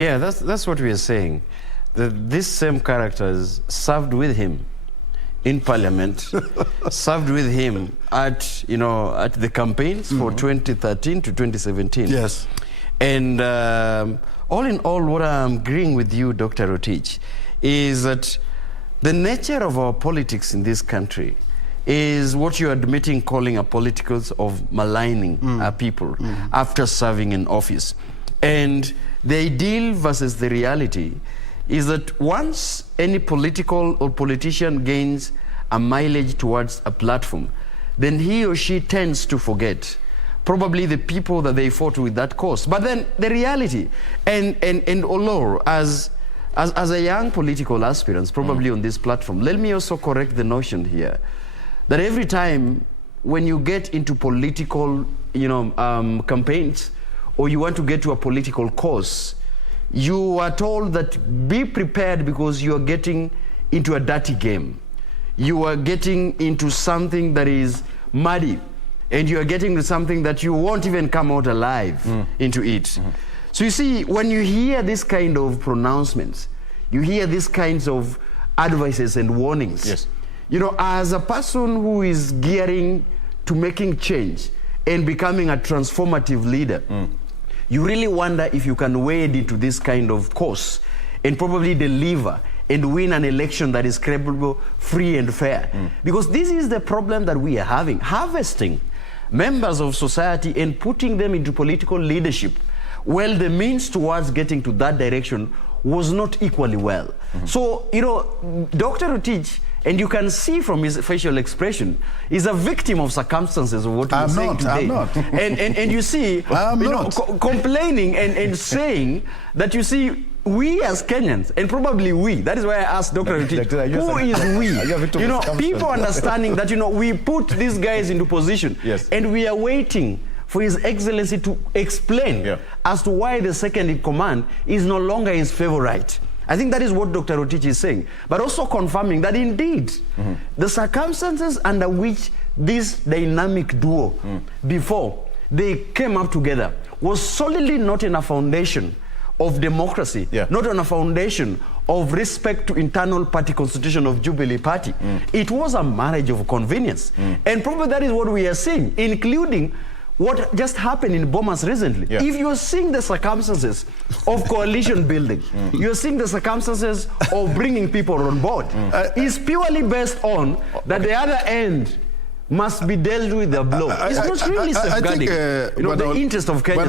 Yeah, that's what we are saying. These same characters served with him in Parliament, served with him at the campaigns for 2013 to 2017. Yes. And all in all, what I'm agreeing with you, Dr. Rotich, is that the nature of our politics in this country is what you're admitting calling a politicals of maligning people after serving in office. And the ideal versus the reality is that once any political or politician gains a mileage towards a platform, then he or she tends to forget probably the people that they fought with that cause. But then the reality, and Oloo, as a young political aspirant, probably on this platform, let me also correct the notion here that every time when you get into political, campaigns, or you want to get to a political cause, you are told that be prepared because you are getting into a dirty game. You are getting into something that is muddy, and you are getting to something that you won't even come out alive into it. So you see, when you hear this kind of pronouncements, you hear these kinds of advices and warnings. Yes. As a person who is gearing to making change and becoming a transformative leader, you really wonder if you can wade into this kind of course and probably deliver and win an election that is credible, free and fair. Because this is the problem that we are having, harvesting members of society and putting them into political leadership. Well, the means towards getting to that direction was not equally well. So, Dr. Rotich, and you can see from his facial expression, is a victim of circumstances of what he's saying today. I'm not. And you see, complaining and saying that, you see, we as Kenyans, and probably we, that is why I asked Dr. Rotich, who is we? People understanding that, we put these guys into position, and we are waiting for His Excellency to explain as to why the second in command is no longer his favorite. I think that is what Dr. Rotich is saying, but also confirming that indeed the circumstances under which this dynamic duo before they came up together was solidly not in a foundation of democracy, not on a foundation of respect to internal party constitution of Jubilee Party. It was a marriage of convenience. And probably that is what we are seeing, including what just happened in Bomas recently. If you're seeing the circumstances of coalition building, you're seeing the circumstances of bringing people on board, it's purely based on that the other end must be dealt with a blow. It's not really safeguarding the interest of Kenya.